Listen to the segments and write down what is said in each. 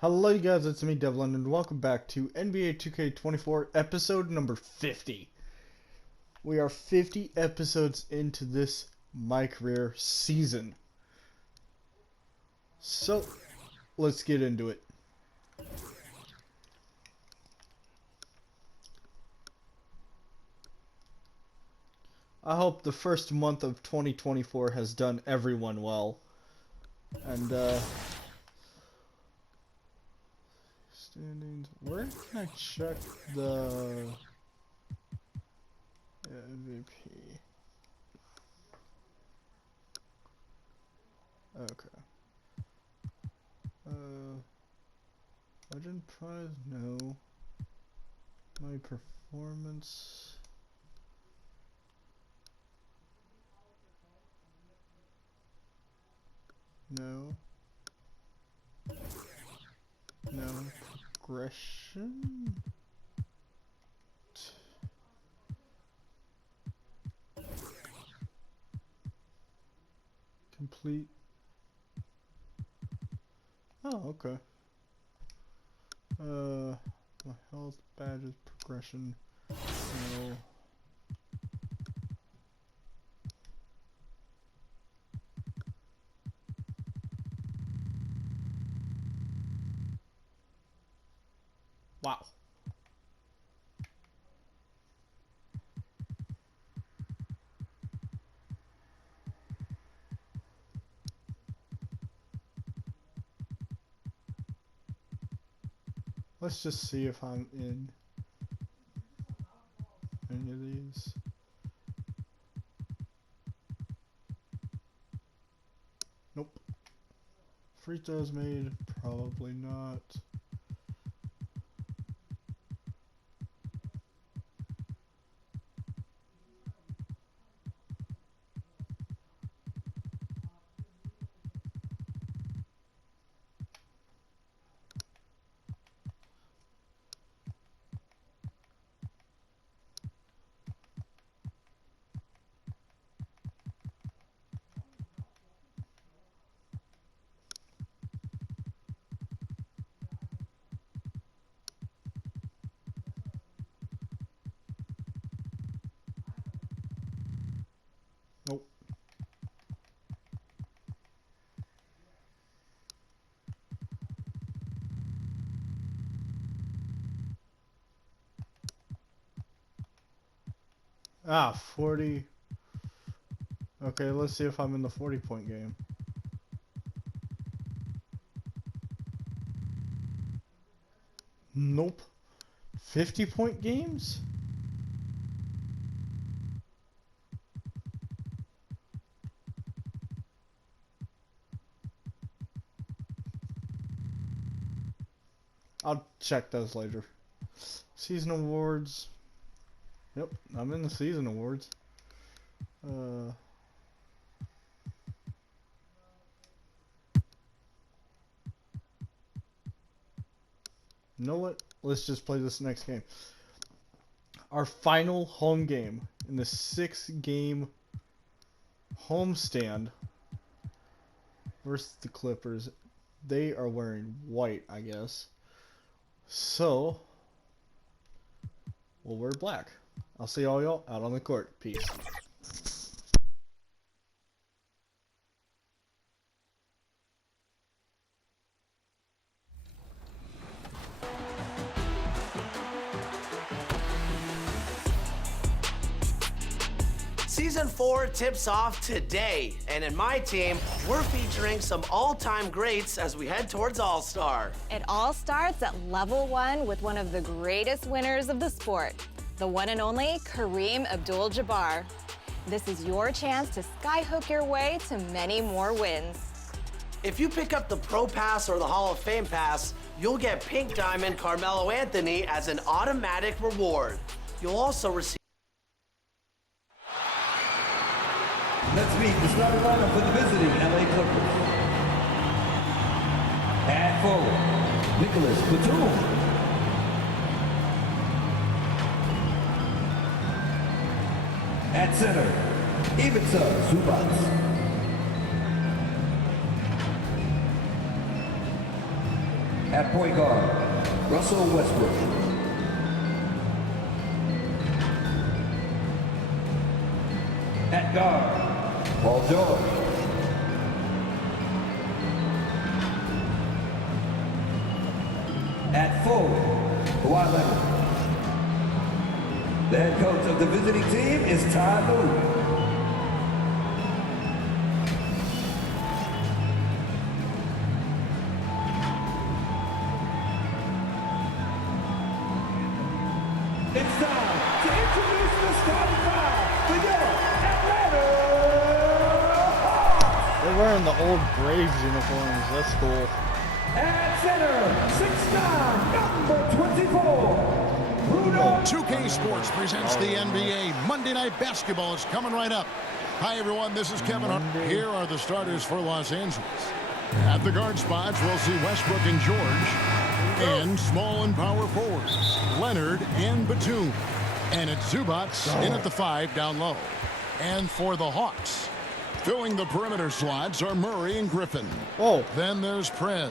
Hello, you guys, it's me, Devlin, and welcome back to NBA 2K24 episode number 50. We are 50 episodes into this My Career season. So, let's get into it. I hope the first month of 2024 has done everyone well. And, standings. Where can I check the MVP? Okay. Legend prize? No. My performance? No. No. Progression? Complete. Oh, okay. My health, badges, progression. No. Wow. Let's just see if I'm in any of these. Nope. Free throws made? Probably not. Nope. Ah, 40. Okay, let's see if I'm in the 40-point game. Nope. 50-point games? I'll check those later. Season awards. Yep, I'm in the season awards. You know what? Let's just play this next game. Our final home game in the 6-game homestand versus the Clippers. They are wearing white, I guess. So, we'll wear black. I'll see all y'all out on the court. Peace. Season 4 tips off today, and in my team, we're featuring some all-time greats as we head towards All-Star. It all starts at level 1 with one of the greatest winners of the sport, the one and only Kareem Abdul-Jabbar. This is your chance to skyhook your way to many more wins. If you pick up the Pro Pass or the Hall of Fame Pass, you'll get Pink Diamond Carmelo Anthony as an automatic reward. You'll also receive. Let's meet the starting lineup for the visiting LA Clippers. At forward, Nicholas Batum. At center, Ivica Zubac. At point guard, Russell Westbrook. At guard, Paul George. At forward, Kawhi Leonard. The head coach of the visiting team is Ty Lue. It's time to introduce the starting five for your Atlanta Hawks. They're wearing the old Braves uniforms. That's cool. At center, 6'9", number 24, Bruno. 2K Sports presents the NBA Monday Night Basketball. It's coming right up. Hi, everyone. This is Kevin Hart. Here are the starters for Los Angeles. At the guard spots, we'll see Westbrook and George. And small and power forwards, Leonard and Batum. And it's Zubats in at the 5 down low. And for the Hawks, filling the perimeter slots are Murray and Griffin. Oh. Then there's Prez.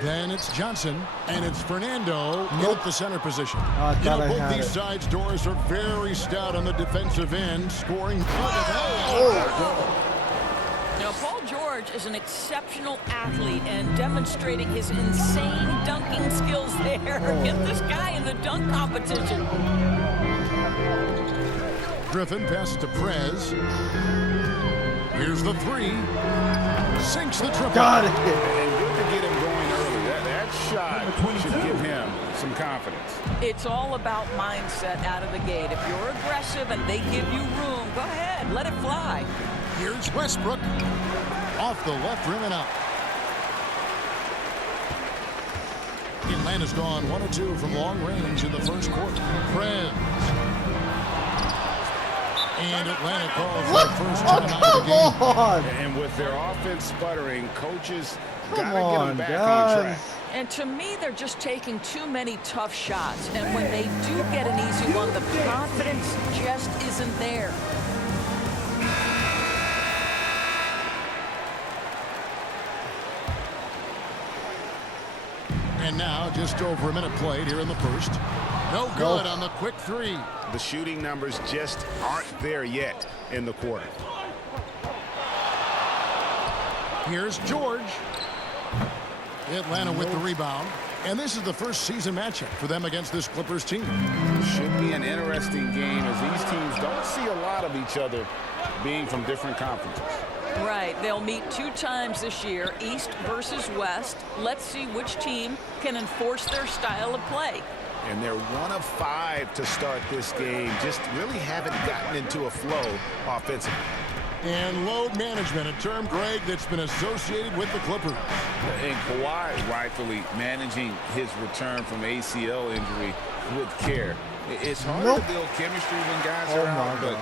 Then it's Johnson. And it's Fernando in at the center position. I thought I both had these it. sides' doors are very stout on the defensive end, scoring. Now, Paul George is an exceptional athlete and demonstrating his insane dunking skills there. Get this guy in the dunk competition. Griffin passes to Prez. Here's the 3. Sinks the triple. Got it. And good to get him going early. That shot should give him some confidence. It's all about mindset out of the gate. If you're aggressive and they give you room, go ahead, let it fly. Here's Westbrook. Off the left rim and out. Atlanta's gone 1 or 2 from long range in the first quarter. Prez. And Atlanta calls for the first time out of the game. Come on. And with their offense sputtering, coaches Come got to get on, them back on guys. track. And to me, they're just taking too many tough shots. And when they do get an easy one, the confidence just isn't there. And now just over a minute played here in the first. No good on the quick 3. The shooting numbers just aren't there yet in the quarter. Here's George. Atlanta with the rebound. And this is the first season matchup for them against this Clippers team. Should be an interesting game as these teams don't see a lot of each other being from different conferences. Right, they'll meet 2 times this year, East versus West. Let's see which team can enforce their style of play. And they're 1 of 5 to start this game. Just really haven't gotten into a flow offensively. And load management, a term, Greg, that's been associated with the Clippers. And Kawhi rightfully managing his return from ACL injury with care. It's hard to build chemistry when guys are out, but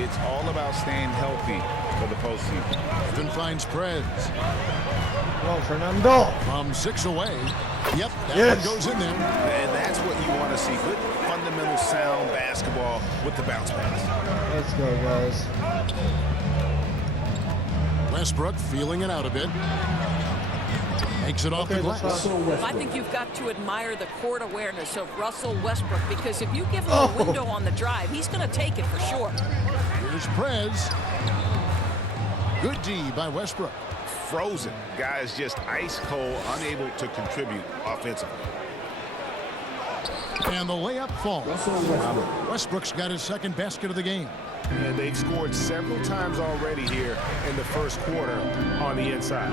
it's all about staying healthy for the postseason. Then finds Prez. Well, Fernando. From 6 away. Yep, that Yes. one goes in there. And that's what you want to see. Good fundamental sound basketball with the bounce pass. Let's go, guys. Westbrook feeling it out a bit. Makes it off the glass. I think you've got to admire the court awareness of Russell Westbrook, because if you give him a window on the drive, he's going to take it for sure. Here's Prez. Good D by Westbrook. Frozen. Guys just ice cold, unable to contribute offensively. And the layup falls. Westbrook's got his second basket of the game. And they've scored several times already here in the first quarter on the inside.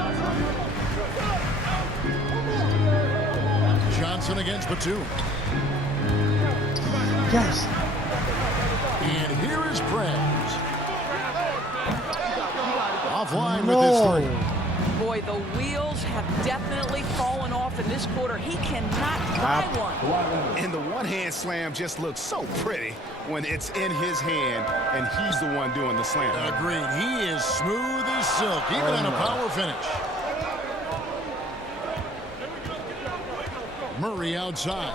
Johnson against Batum. Yes. And here is Prez. Offline with his 3. Boy, the wheels have definitely fallen off in this quarter. He cannot buy one. And the one-hand slam just looks so pretty when it's in his hand and he's the one doing the slam. Agreed. He is smooth as silk, even on a power finish. Murray outside.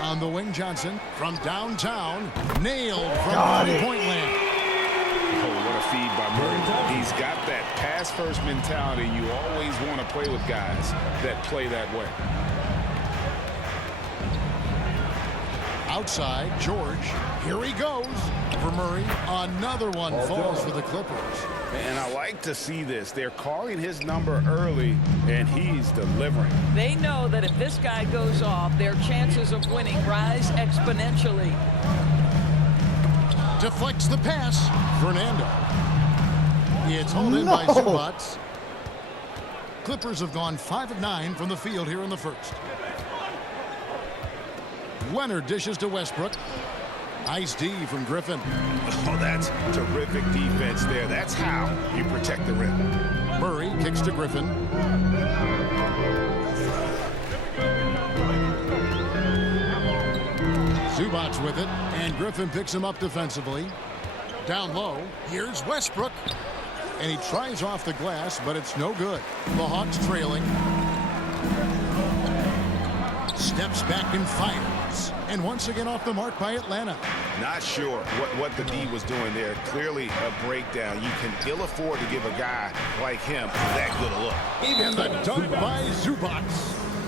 On the wing, Johnson from downtown. Nailed from 3-point land. Oh, what a feed by Murray. He's got that pass-first mentality. You always want to play with guys that play that way. Outside, George. Here he goes for Murray. Another one falls for the Clippers. And I like to see this. They're calling his number early, and he's delivering. They know that if this guy goes off, their chances of winning rise exponentially. Deflects the pass. Fernando. It's hauled in by Zubac. Clippers have gone 5 of 9 from the field here in the first. Leonard dishes to Westbrook. Nice D from Griffin. Oh, that's terrific defense there. That's how you protect the rim. Murray kicks to Griffin. Zubac with it, and Griffin picks him up defensively. Down low, here's Westbrook. And he tries off the glass, but it's no good. The Hawks trailing. Steps back and fires. And once again off the mark by Atlanta. Not sure what the D was doing there. Clearly a breakdown. You can ill afford to give a guy like him that good a look. And the dunk by Zubac.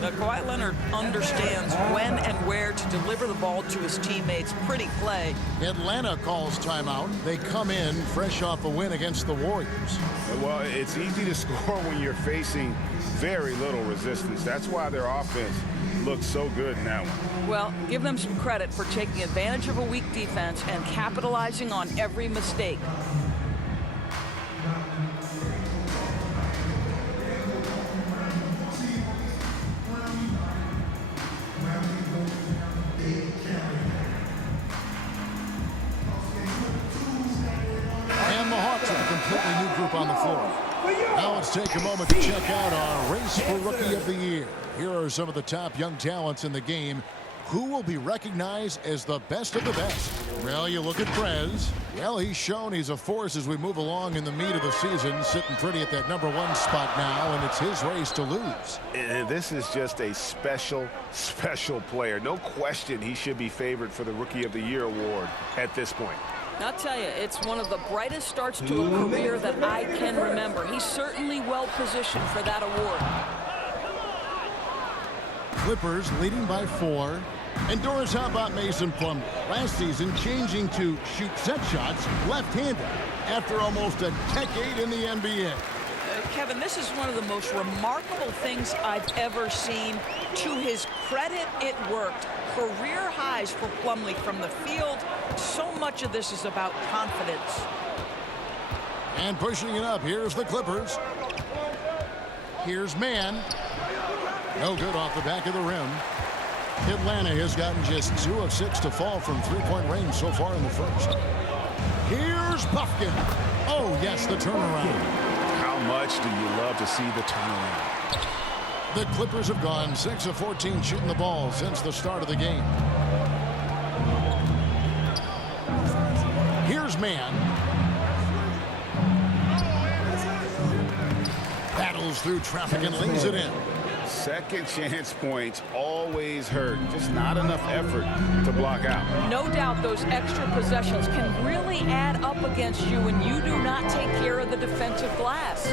Now, Kawhi Leonard understands when and where to deliver the ball to his teammates. Pretty play. Atlanta calls timeout. They come in fresh off a win against the Warriors. Well, it's easy to score when you're facing very little resistance. That's why their offense looks so good in that one. Well, give them some credit for taking advantage of a weak defense and capitalizing on every mistake. And the Hawks with a completely new group on the floor. Now let's take a moment to check out our race for Rookie of the Year. Here are some of the top young talents in the game. Who will be recognized as the best of the best? Well, you look at Prez. Well, he's shown he's a force as we move along in the meat of the season, sitting pretty at that #1 spot now, and it's his race to lose. And this is just a special player. No question he should be favored for the Rookie of the Year award at this point. I'll tell you, it's one of the brightest starts to a career that I can remember. He's certainly well positioned for that award. Clippers leading by 4. And Doris, how about Mason Plumlee? Last season changing to shoot set shots left-handed after almost a decade in the NBA. Kevin, this is one of the most remarkable things I've ever seen. To his credit, it worked. Career highs for Plumlee from the field. So much of this is about confidence. And pushing it up, here's the Clippers. Here's Mann. No good off the back of the rim. Atlanta has gotten just 2 of 6 to fall from three-point range so far in the first. Here's Buffkin. Oh, yes, the turnaround. How much do you love to see the turnaround? The Clippers have gone 6 of 14 shooting the ball since the start of the game. Here's Mann. Battles through traffic and lays it in. Second chance points always hurt. Just not enough effort to block out. No doubt those extra possessions can really add up against you when you do not take care of the defensive glass.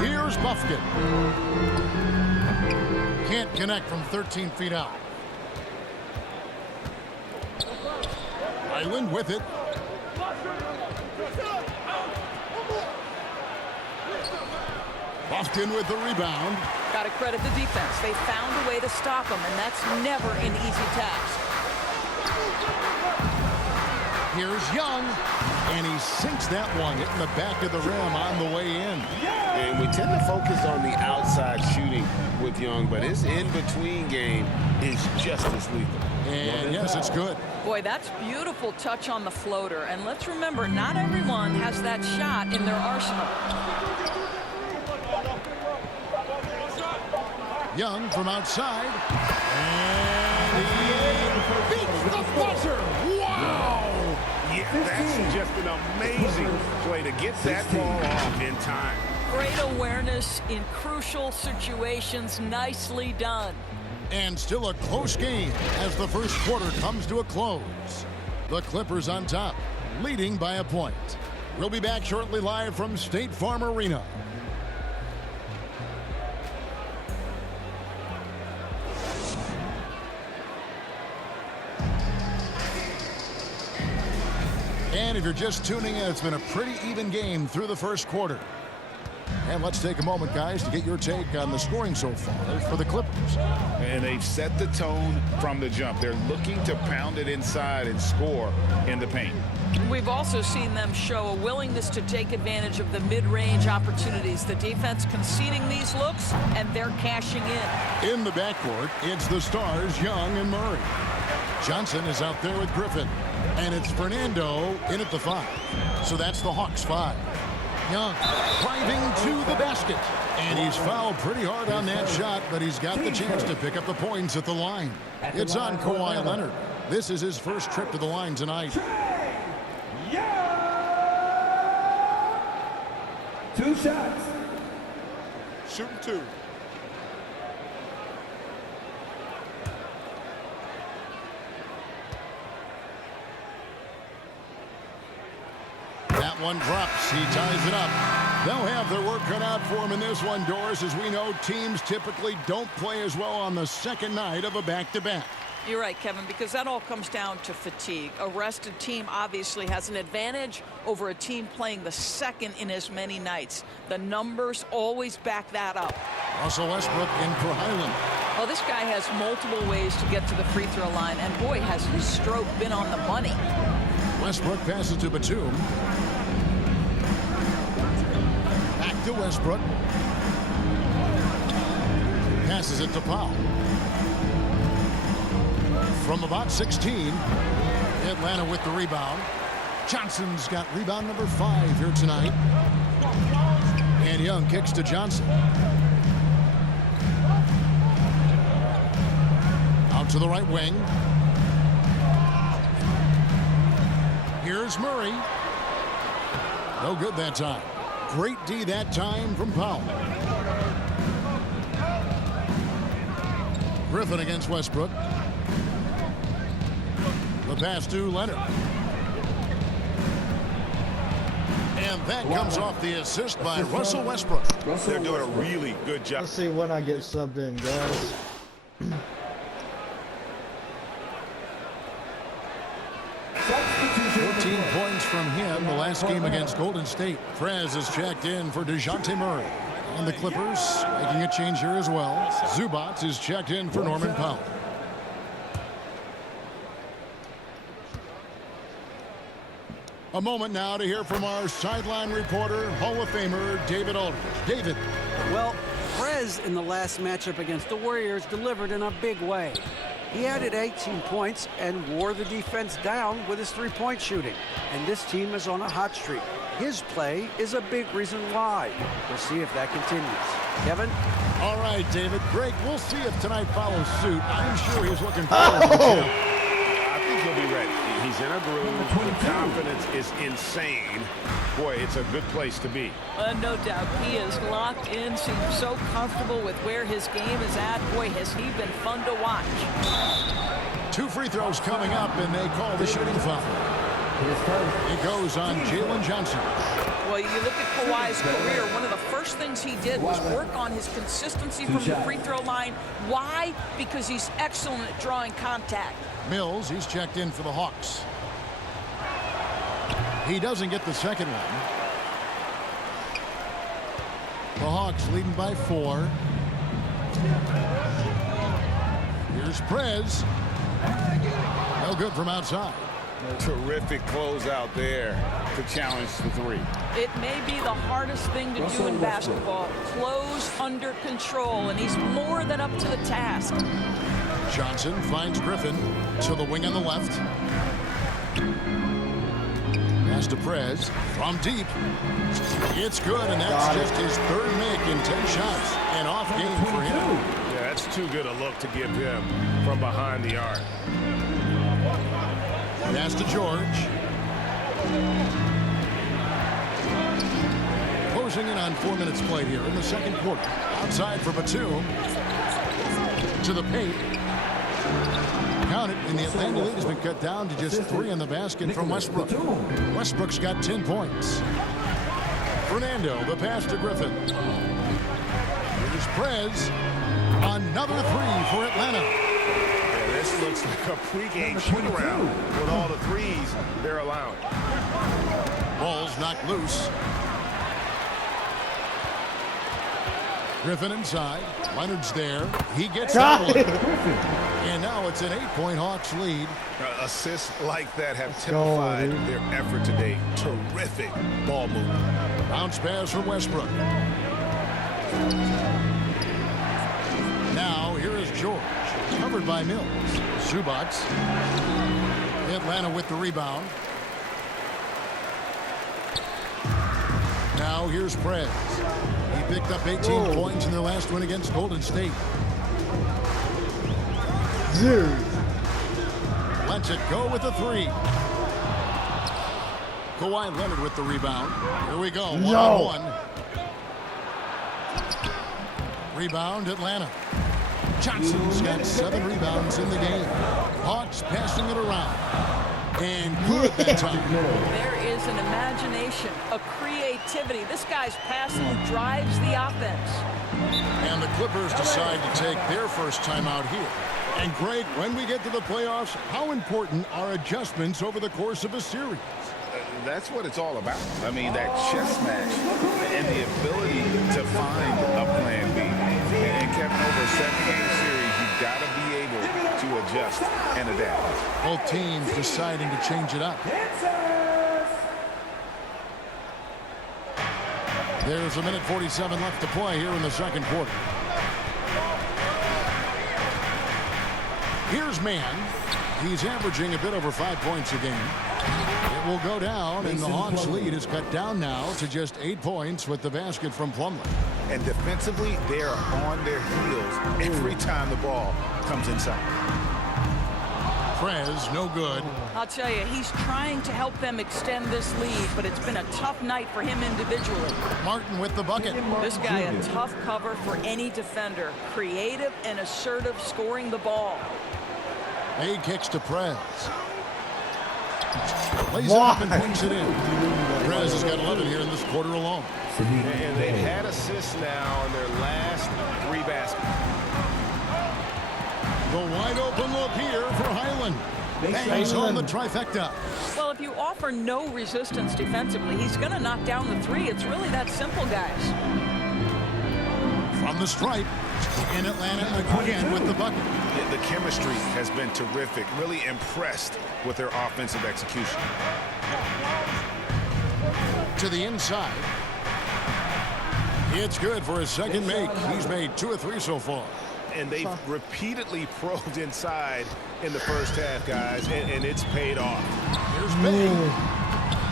Here's Buffkin. Can't connect from 13 feet out. Island with it. Buffkin with the rebound. Got to credit the defense. They found a way to stop him, and that's never an easy task. Here's Young, and he sinks that one, hitting the back of the rim on the way in. And we tend to focus on the outside shooting with Young, but his in-between game is just as lethal. And yes, it's good. Boy, that's beautiful touch on the floater. And let's remember, not everyone has that shot in their arsenal. Young from outside. And he beats the buzzer. Wow! Yeah, that's just an amazing play to get that ball off in time. Great awareness in crucial situations. Nicely done. And still a close game as the first quarter comes to a close. The Clippers on top, leading by a point. We'll be back shortly live from State Farm Arena. And if you're just tuning in, it's been a pretty even game through the first quarter. And let's take a moment, guys, to get your take on the scoring so far for the Clippers. And they've set the tone from the jump. They're looking to pound it inside and score in the paint. We've also seen them show a willingness to take advantage of the mid-range opportunities. The defense conceding these looks, and they're cashing in. In the backcourt, it's the stars, Young and Murray. Johnson is out there with Griffin. And it's Fernando in at the 5. So that's the Hawks 5. Young driving to the basket. And he's fouled pretty hard on that shot, but he's got the chance to pick up the points at the line. It's on Kawhi Leonard. This is his first trip to the line tonight. Two shots. Shooting 2. That one drops. He ties it up. They'll have their work cut out for him in this one, Doris. As we know, teams typically don't play as well on the second night of a back-to-back. You're right, Kevin, because that all comes down to fatigue. A rested team obviously has an advantage over a team playing the second in as many nights. The numbers always back that up. Russell Westbrook in for Highland. Well, this guy has multiple ways to get to the free throw line, and boy, has his stroke been on the money. Westbrook passes to Batum. Back to Westbrook. Passes it to Powell. From about 16, Atlanta with the rebound. Johnson's got rebound number 5 here tonight. And Young kicks to Johnson. Out to the right wing. Here's Murray. No good that time. Great D that time from Powell. Griffin against Westbrook. The pass to Leonard. And that comes off the assist by Russell Westbrook. They're doing a really good job. Let's see when I get subbed in, guys. 14 points from him the last game against Golden State. Prez is checked in for DeJounte Murray. And the Clippers making a change here as well. Zubac is checked in for Norman Powell. A moment now to hear from our sideline reporter, Hall of Famer David Aldridge. David. Well, Prez in the last matchup against the Warriors delivered in a big way. He added 18 points and wore the defense down with his three-point shooting. And this team is on a hot streak. His play is a big reason why. We'll see if that continues. Kevin? All right, David. Greg, we'll see if tonight follows suit. I'm sure he's looking forward to it. I think he'll be ready. He's in a groove. The confidence is insane. Boy, it's a good place to be. No doubt. He is locked in, seems so comfortable with where his game is at. Boy, has he been fun to watch. 2 free throws coming up, and they call the shooting foul. It goes on Jalen Johnson. Well, you look at Kawhi's career, one of the first things he did was work on his consistency from the free throw line. Why? Because he's excellent at drawing contact. Mills, he's checked in for the Hawks. He doesn't get the second one. The Hawks leading by 4. Here's Prez. No good from outside. Terrific closeout there to challenge the 3. It may be the hardest thing to do in basketball. Close under control, and he's more than up to the task. Johnson finds Griffin to the wing on the left. Pass to Prez from deep. It's good, and that's just his 3rd make in 10 shots. An off game for him. Yeah, that's too good a look to give him from behind the arc. Pass to George. Closing in on 4 minutes played here in the second quarter. Outside for Batum. To the paint. Count it, and the Atlanta lead has been cut down to just 3 in the basket from Westbrook. Westbrook's got 10 points. Fernando, the pass to Griffin. Here's Prez. Another 3 for Atlanta. Yeah, this looks like a pregame shoot-around with all the threes they're allowing. Ball's knocked loose. Griffin inside. Leonard's there. He gets that one. And now it's an 8-point Hawks lead. Assists like that have typified their effort today. Terrific ball movement. Bounce pass from Westbrook. Now here is George. Covered by Mills. Zubac. Atlanta with the rebound. Now here's Prez. He picked up 18 points in their last win against Golden State. Lets it go with a 3. Kawhi Leonard with the rebound. Here we go. One-on-one. Rebound Atlanta. Johnson's got 7 rebounds in the game. Hawks passing it around. And good that time. There is an imagination, a creativity. This guy's passing drives the offense. And the Clippers decide to take their first time out here. And Greg, when we get to the playoffs, how important are adjustments over the course of a series? That's what it's all about. I mean, that chess match and the ability to find a plan B. And Kevin, over a 7-game series, you've got to be able to adjust and adapt. Both teams deciding to change it up. There's a minute 47 left to play here in the second quarter. Here's Mann. He's averaging a bit over 5 points a game. It will go down, and the Hawks lead is cut down now to just 8 points with the basket from Plumlee. And defensively, they are on their heels every time the ball comes inside. Prez, no good. I'll tell you, he's trying to help them extend this lead, but it's been a tough night for him individually. Martin with the bucket. This guy, a tough cover for any defender. Creative and assertive scoring the ball. May kicks to Prez. Lays it up and puts it in. Prez has got 11 here in this quarter alone. And they've had assists now in their last 3 baskets. The wide open look here for Highland. Bangs home the trifecta. Well, if you offer no resistance defensively, he's going to knock down the 3. It's really that simple, guys. From the stripe, in Atlanta again with the bucket. Yeah, the chemistry has been terrific. Really impressed with their offensive execution. To the inside. It's good for his second make. He's made 2 or 3 so far. And they've repeatedly probed inside in the first half, guys, and it's paid off. Here's May.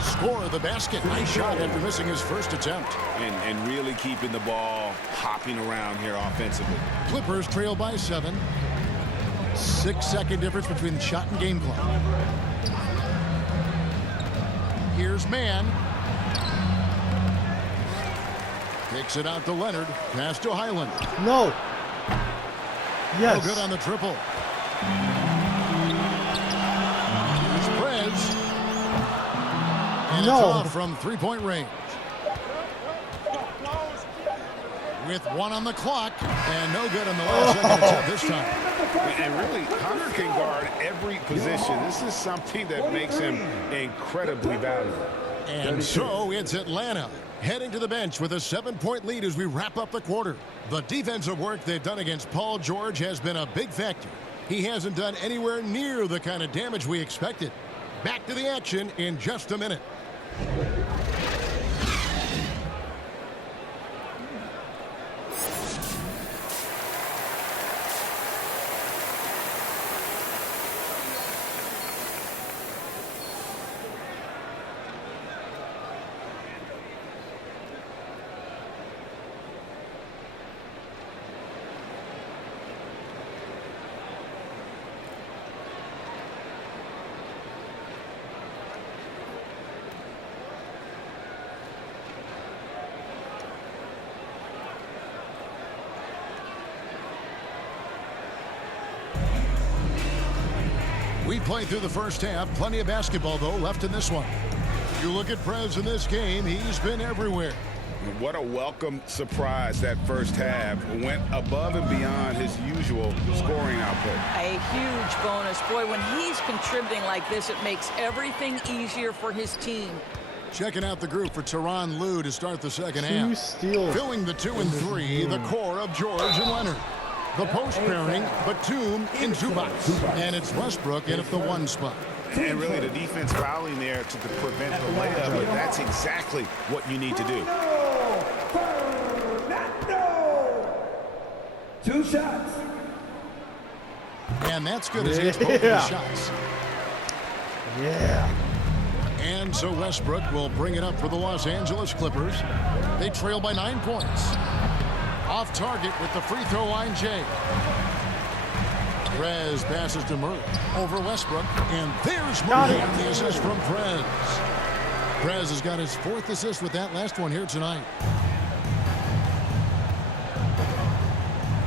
Score the basket. Nice shot after missing his first attempt. And really keeping the ball hopping around here offensively. Clippers trail by 7. 6-second difference between the shot and game clock. Here's Mann. Takes it out to Leonard. Pass to Highland. No. Yes. No good on the triple. Here's Prez. And it's off from 3-point range. With 1 on the clock. And no good on the last second attempt this time. And really, Hunter can guard every position. This is something that makes him incredibly valuable. And so it's Atlanta heading to the bench with a 7-point lead as we wrap up the quarter. The defensive work they've done against Paul George has been a big factor. He hasn't done anywhere near the kind of damage we expected. Back to the action in just a minute. We played through the first half. Plenty of basketball, though, left in this one. You look at Prez in this game, he's been everywhere. What a welcome surprise that first half. Went above and beyond his usual scoring output. A huge bonus. Boy, when he's contributing like this, it makes everything easier for his team. Checking out the group for Tyronn Lue to start the second half. 2 steals. Filling the 2 and 3, the core of George and Leonard. The post pairing, Batum and Zubac. And it's Westbrook in at the 1 spot. And really the defense fouling there to prevent the layup, but that's exactly what you need to do. Fernando! 2 shots. And that's good as he hits both of the shots. Yeah. And so Westbrook will bring it up for the Los Angeles Clippers. They trail by 9 points. Off target with the free throw line, Jay. Prez passes to Murray over Westbrook. And there's Murray on the assist from Prez. Prez has got his 4th assist with that last one here tonight.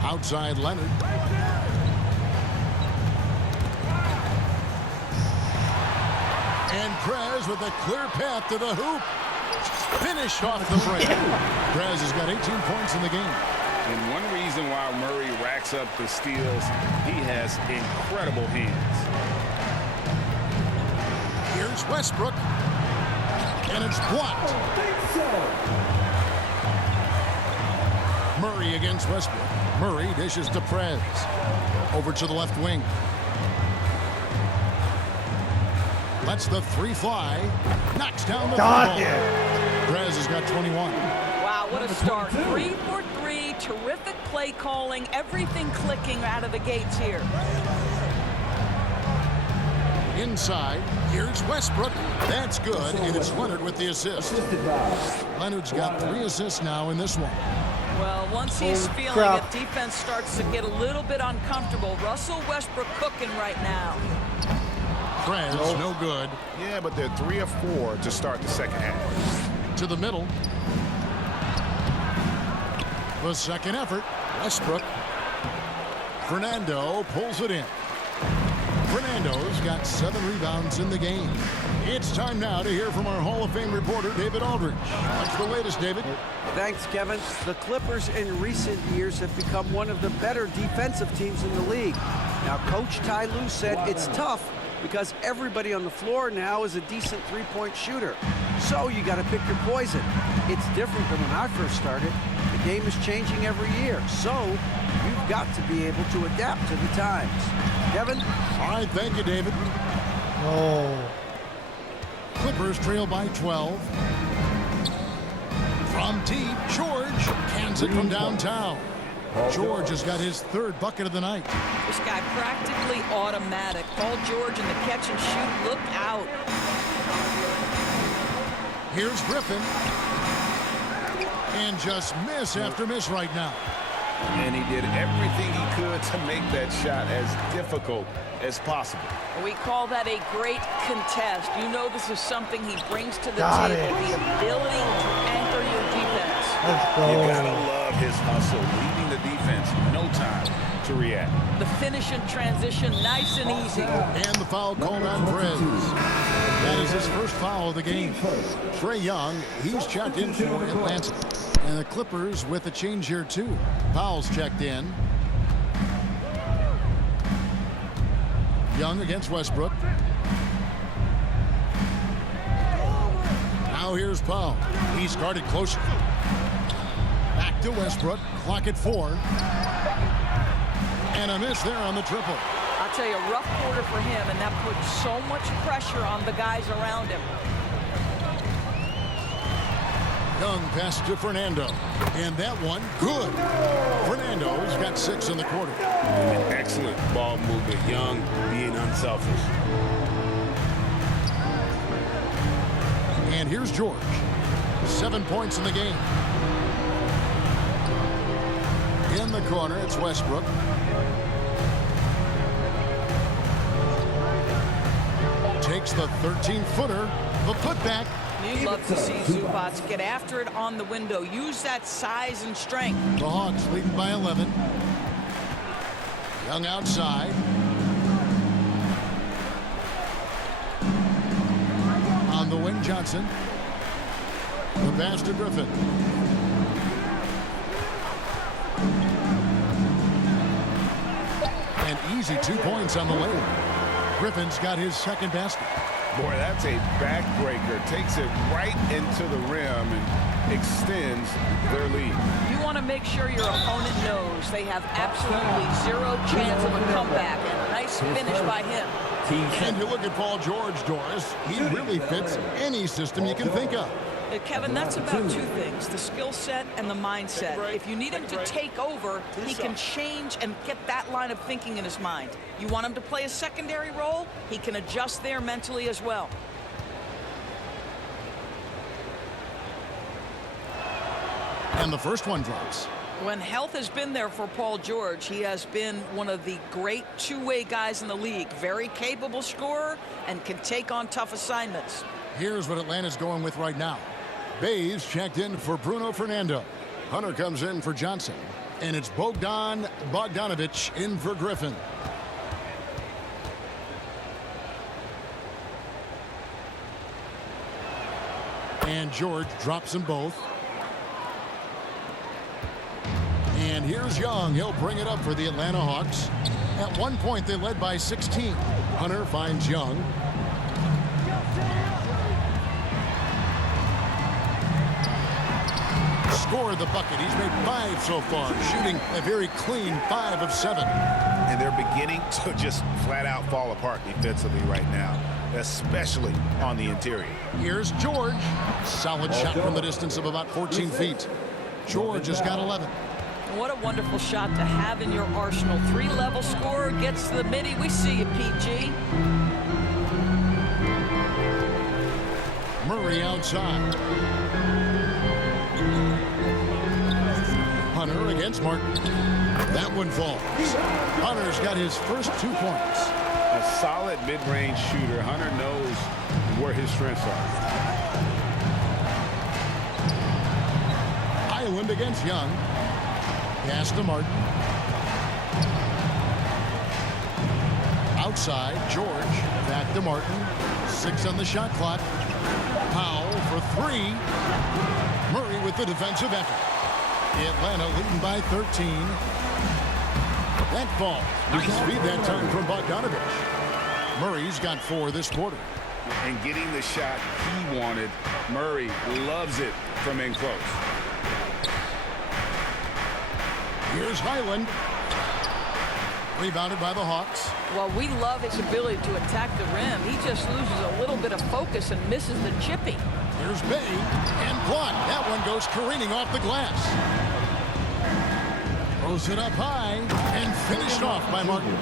Outside Leonard. And Prez with a clear path to the hoop. Finish off the break. Prez has got 18 points in the game. And one reason why Murray racks up the steals, he has incredible hands. Here's Westbrook. And it's blocked. Murray against Westbrook. Murray dishes to Prez. Over to the left wing. Lets the 3 fly. Knocks down the ball. Prez has got 21. Wow, what a start. 3 for 3. Terrific play calling. Everything clicking out of the gates here. Inside, here's Westbrook. That's good, and it's Leonard with the assist. Leonard's got 3 assists now in this one. Well, once he's feeling it, defense starts to get a little bit uncomfortable. Russell Westbrook cooking right now. Prez, no good. Yeah, but they're 3 of 4 to start the second half. To the middle. The second effort, Westbrook. Fernando pulls it in. Fernando's got 7 rebounds in the game. It's time now to hear from our Hall of Fame reporter, David Aldridge. What's the latest, David? Thanks, Kevin. The Clippers in recent years have become one of the better defensive teams in the league. Now, Coach Ty Lue said it's tough because everybody on the floor now is a decent 3-point shooter. So you got to pick your poison. It's different than when I first started. The game is changing every year. So you've got to be able to adapt to the times. Kevin? All right, thank you, David. Oh. Clippers trail by 12. From deep, George cans it from downtown. George has got his 3rd bucket of the night. This guy practically automatic. Paul George in the catch and shoot. Look out. Here's Griffin. And just miss after miss right now. And he did everything he could to make that shot as difficult as possible. We call that a great contest. You know this is something he brings to the table. The ability to anchor your defense. Let's go. You gotta love his hustle, leaving the defense no time to react. The finish and transition, nice and easy. And the foul called on Prez. That is his first foul of the game. Trae Young, he's checked in for Atlanta. And the Clippers with a change here too. Powell's checked in. Young against Westbrook. Now here's Powell. He's guarded closer. Back to Westbrook. Clock at 4. And a miss there on the triple. I'll tell you, a rough quarter for him, and that puts so much pressure on the guys around him. Young pass to Fernando. And that one, good. Fernando's got 6 in the quarter. Excellent ball movement. Young being unselfish. And here's George. 7 points in the game. In the corner, it's Westbrook. Takes the 13-footer. The putback. You'd love to see Zubac get after it on the window. Use that size and strength. The Hawks leading by 11. Young outside. On the wing, Johnson. The pass to Griffin. And easy 2 points on the layup. Griffin's got his 2nd basket. Boy, that's a backbreaker. Takes it right into the rim and extends their lead. You want to make sure your opponent knows they have absolutely zero chance of a comeback. And nice finish by him. And you look at Paul George, Doris, he really fits any system you can think of. Kevin, that's about two things, the skill set and the mindset. If you need him to take over, he can change and get that line of thinking in his mind. You want him to play a secondary role, he can adjust there mentally as well. And the first one drops. When health has been there for Paul George, he has been one of the great two-way guys in the league. Very capable scorer and can take on tough assignments. Here's what Atlanta's going with right now. Bays checked in for Bruno Fernando. Hunter comes in for Johnson. And it's Bogdan Bogdanovic in for Griffin. And George drops them both. And here's Young. He'll bring it up for the Atlanta Hawks. At one point, they led by 16. Hunter finds Young. Scored the bucket. He's made 5 so far, shooting a very clean 5 of 7. And they're beginning to just flat out fall apart defensively right now, especially on the interior. Here's George. Solid shot from the distance of about 14 feet. George has got 11. What a wonderful shot to have in your arsenal. 3-level scorer, gets to the midi. We see you, PG. Murray outside. Hunter against Martin. That one falls. Hunter's got his first 2 points. A solid mid-range shooter. Hunter knows where his strengths are. Island against Young. Pass to Martin. Outside, George. Back to Martin. 6 on the shot clock. Powell for 3. Murray with the defensive effort. Atlanta leading by 13. That falls. Nice feed that time from Bogdanovic. Murray's got 4 this quarter. And getting the shot he wanted, Murray loves it from in close. Here's Highland. Rebounded by the Hawks. Well, we love his ability to attack the rim. He just loses a little bit of focus and misses the chipping. Here's Bay and blocked. That one goes careening off the glass. Throws it up high and finished off by Martin.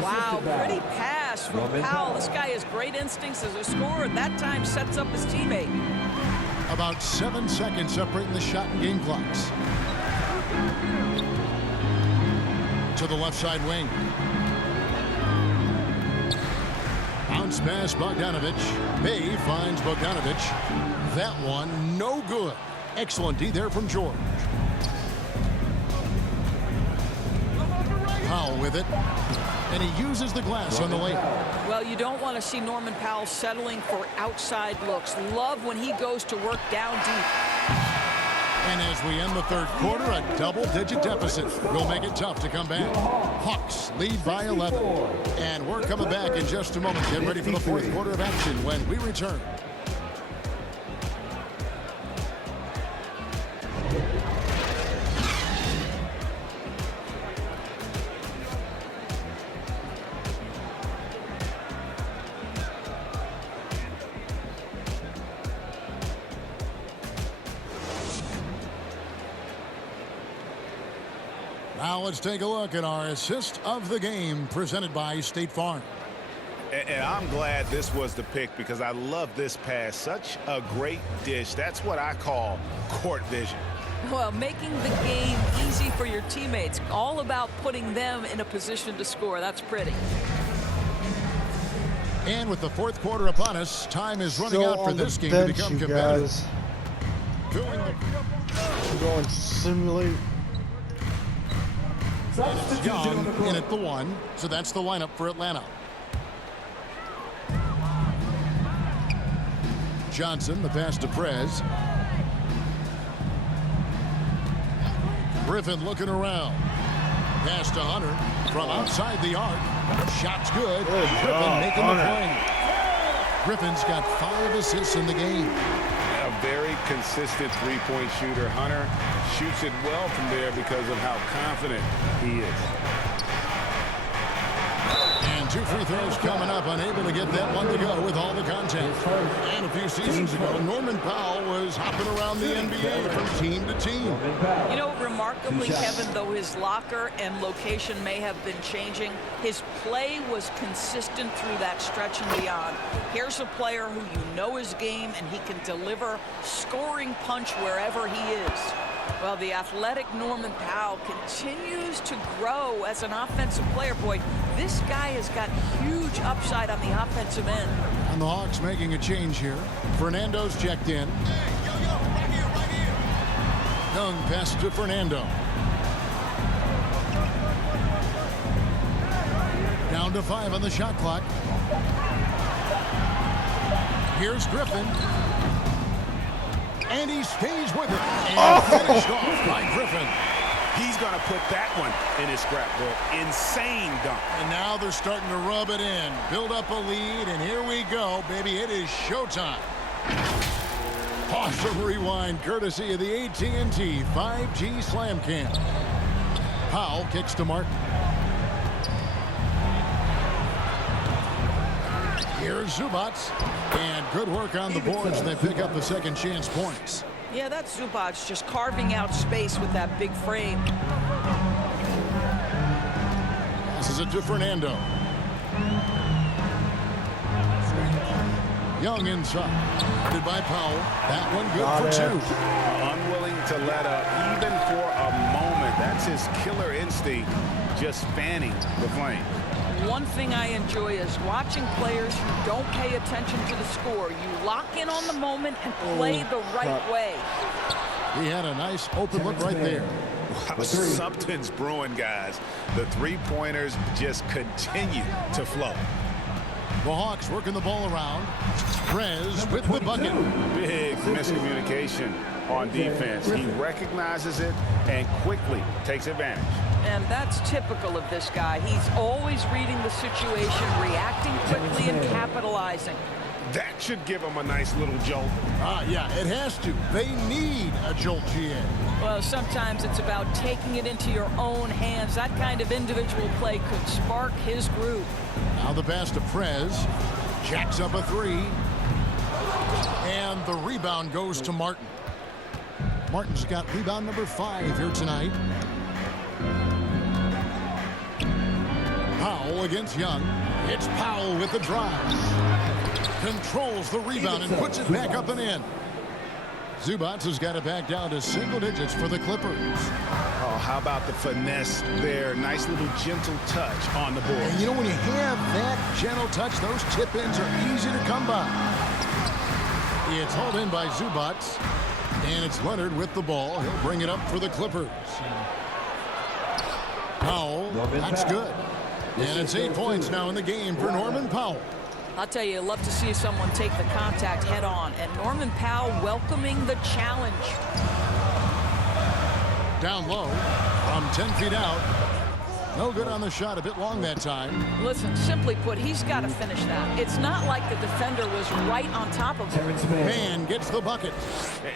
Wow, pretty pass from Powell. This guy has great instincts as a scorer. That time sets up his teammate. About 7 seconds separating the shot and game clocks. To the left side wing. Bounce pass Bogdanovic. Bay finds Bogdanovic. That one no good. Excellent D there from George. Powell with it. And he uses the glass on the layup. Well, you don't want to see Norman Powell settling for outside looks. Love when he goes to work down deep. And as we end the third quarter, a double-digit deficit will make it tough to come back. Hawks lead by 11. And we're coming back in just a moment. Get ready for the fourth quarter of action when we return. Now let's take a look at our assist of the game presented by State Farm. And I'm glad this was the pick because I love this pass. Such a great dish. That's what I call court vision. Well, making the game easy for your teammates. All about putting them in a position to score. That's pretty. And with the fourth quarter upon us, time is running out for this game to become competitive. Going to simulate. Young in at the 1, so that's the lineup for Atlanta. Johnson, the pass to Prez. Griffin looking around. Pass to Hunter from outside the arc. Shot's good. Griffin making the play. Griffin's got 5 assists in the game. A very consistent three-point shooter. Hunter shoots it well from there because of how confident he is. And 2 free throws coming up, unable to get that one to go with all the contact. And a few seasons ago, Norman Powell was hopping around the NBA from team to team. You know, remarkably, Kevin, though his locker and location may have been changing, his play was consistent through that stretch and beyond. Here's a player who you know his game, and he can deliver scoring punch wherever he is. Well, the athletic Norman Powell continues to grow as an offensive player. Boy, this guy has got huge upside on the offensive end. And the Hawks making a change here. Fernando's checked in. Young pass to Fernando. Down to 5 on the shot clock. Here's Griffin. And he stays with it. And finished off by Griffin. He's going to put that one in his scrapbook. Insane dunk. And now they're starting to rub it in. Build up a lead, and here we go, baby. It is showtime. Awesome rewind, courtesy of the AT&T 5G Slam Cam. Powell kicks to Martin. Here's Zubac. And good work on the boards. They pick up the second chance points. Yeah, that's Zubac just carving out space with that big frame. Passes it to Fernando. Young inside. Headed by Powell. That one good for 2. Unwilling to let up even for a moment. That's his killer instinct, just fanning the flame. One thing I enjoy is watching players who don't pay attention to the score. You lock in on the moment and play the right way. He had a nice open look right there. Wow, something's brewing, guys. The three-pointers just continue to flow. The Hawks working the ball around. Prez with the bucket. Big miscommunication on defense. He recognizes it and quickly takes advantage. And that's typical of this guy. He's always reading the situation, reacting quickly, and capitalizing. That should give him a nice little jolt. Yeah, it has to. They need a jolt, GA. Well, sometimes it's about taking it into your own hands. That kind of individual play could spark his groove. Now the pass to Prez. Jacks up a 3. And the rebound goes to Martin. Martin's got rebound number 5 here tonight. Powell against Young. It's Powell with the drive. Controls the rebound and puts it back up and in. Zubac has got it back down to single digits for the Clippers. Oh, how about the finesse there? Nice little gentle touch on the board. And you know, when you have that gentle touch, those tip-ins are easy to come by. It's hauled in by Zubac. And it's Leonard with the ball. He'll bring it up for the Clippers. Powell, that's good. And it's 8 points now in the game for Norman Powell. I'll tell you, I love to see someone take the contact head on. And Norman Powell welcoming the challenge. Down low from 10 feet out. No good on the shot, a bit long that time. Listen, simply put, he's got to finish that. It's not like the defender was right on top of him. Man gets the bucket.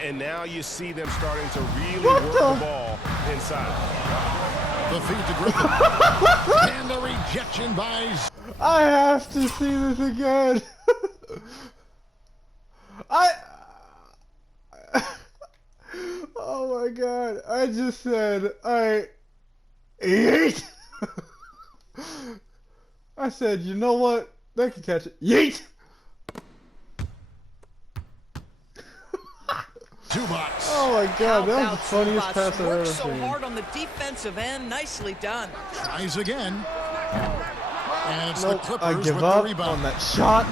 And now you see them starting to really work the ball inside. The feed to Griffin. And the rejection by... I have to see this again. Oh my god. I just said, yeet. I said, you know what? They can catch it. Yeet. Zubac. Oh my god, that was the funniest pass I've ever Worked so seen. hard on the defensive end. Nicely done. Tries again. And it's Nope, the Clippers I give with up the rebound. on that shot.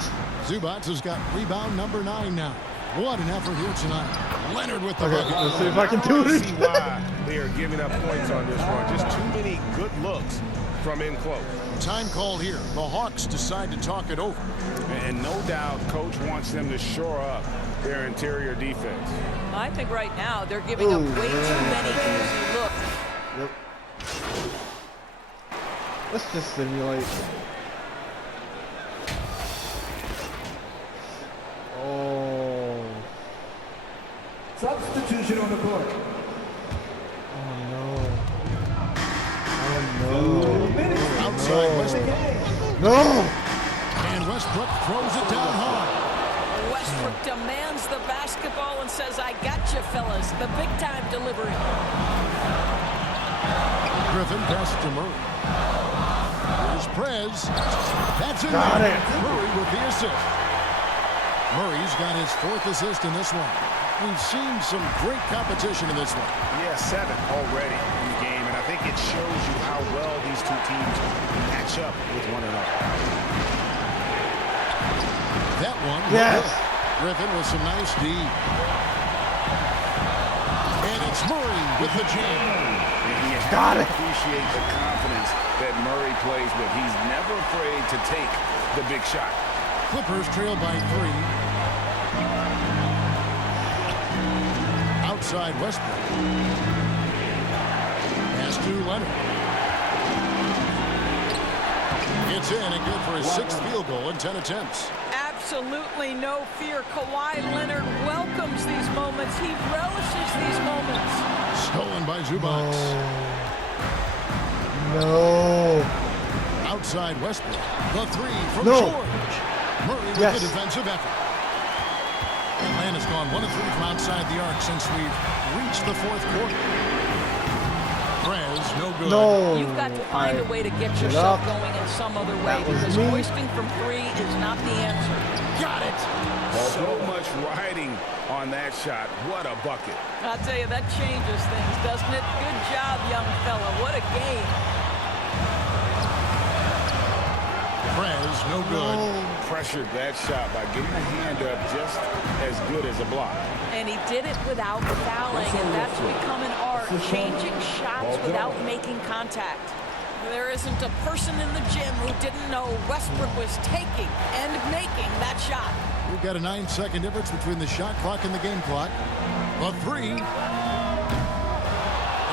Zubac has got rebound number 9 now. What an effort here tonight. Leonard with the Okay, bucket. let's see if I can do I it. see why they are giving up points on this run. Just too many good looks from in close. Time called here. The Hawks decide to talk it over. And no doubt coach wants them to shore up their interior defense. I think right now they're giving up way too many easy looks. Yep. Let's just simulate. substitution on the court. Oh no. Oh no. Outside Westbrook. No! And Westbrook throws it down hard. Westbrook demands the basketball and says, I got you, fellas. The big-time delivery. Griffin passes to Murray. Here's Prez. That's it. Got it. Murray with the assist. Murray's got his 4th assist in this one. We've seen some great competition in this one. Yeah, 7 already in the game, and I think it shows you how well these two teams match up with one another. That one. Yes. Griffin with some nice D. And it's Murray with the jam. And you Got it. appreciate the confidence that Murray plays with. He's never afraid to take the big shot. Clippers trail by 3. Outside Westbrook. Pass to Leonard. It's in and good for his 6th field goal in 10 attempts. Absolutely no fear. Kawhi Leonard welcomes these moments. He relishes these moments. Stolen by Zubac. No. Outside Westbrook. The 3 from No. George. Murray with Yes. the defensive effort. Atlanta's gone 1 of 3 from outside the arc since we've reached the 4th quarter. Prez, no good. No. You've got to find a way to get Get yourself up. going in some other way That was because me. hoisting from 3 is not the answer. Got it. So much riding on that shot. What a bucket. I'll tell you, that changes things, doesn't it? Good job, young fella. What a game. Prez, no good. Pressured that shot by getting a hand up just as good as a block. And he did it without fouling, and that's become an art, changing shots without making contact. There isn't a person in the gym who didn't know Westbrook was taking and making that shot. We've got a 9-second difference between the shot clock and the game clock. The 3.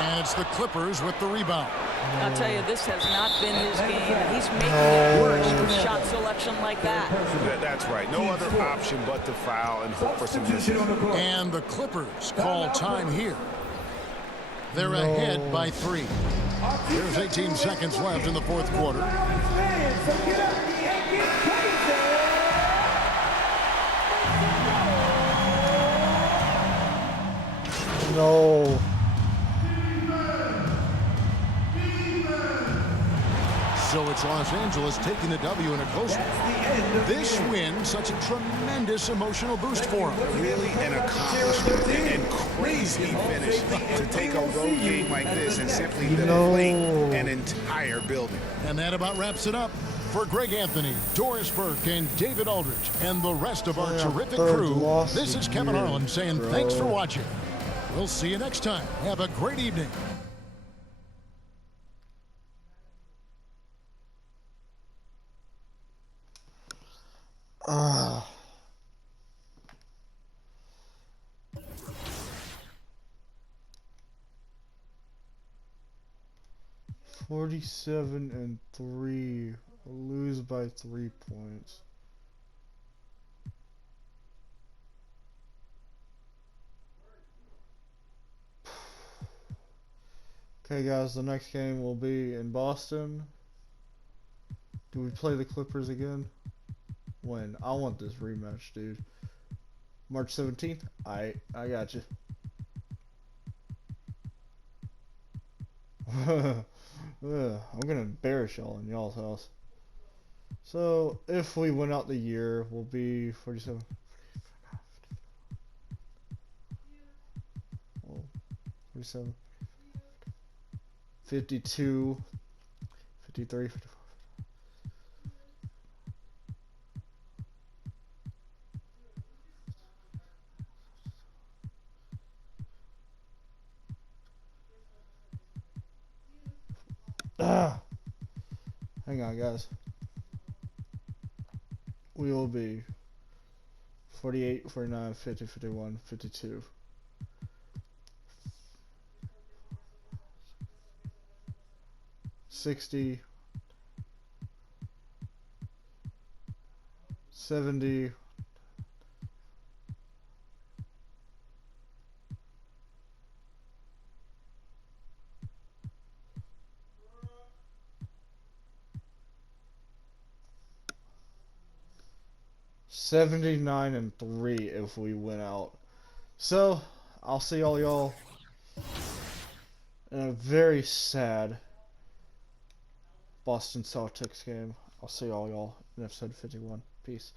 And it's the Clippers with the rebound. I'll tell you, this has not been his game, and he's making it worse with shot selection like that. That's right. No other option but to foul and hope for some Substitution misses. on the court. And the Clippers call time here. They're ahead by 3. There's 18 seconds left in the 4th quarter. Man, so get up the Yankees crazy. No. So it's Los Angeles taking the W in a close one. This win, such a tremendous emotional boost for them. Really an accomplishment and crazy finish to take a road game like this and simply deflate an entire building. And that about wraps it up. For Greg Anthony, Doris Burke, and David Aldridge, and the rest of our terrific crew, this is Kevin Harlan saying thanks for watching. We'll see you next time. Have a great evening. Ah. 47-3. Lose by 3 points. Okay, guys, the next game will be in Boston. Do we play the Clippers again? When? I want this rematch, dude. March 17th? I got you. I'm gonna embarrass y'all in y'all's house. So, if we win out the year, we'll be 47. 47. 52. 53. 54. Hang on, guys. We will be 48, 49, 50, 51, 52. 60, 70, 79-3 if we win out. So, I'll see all y'all in a very sad Boston Celtics game. I'll see all y'all in episode 51. Peace.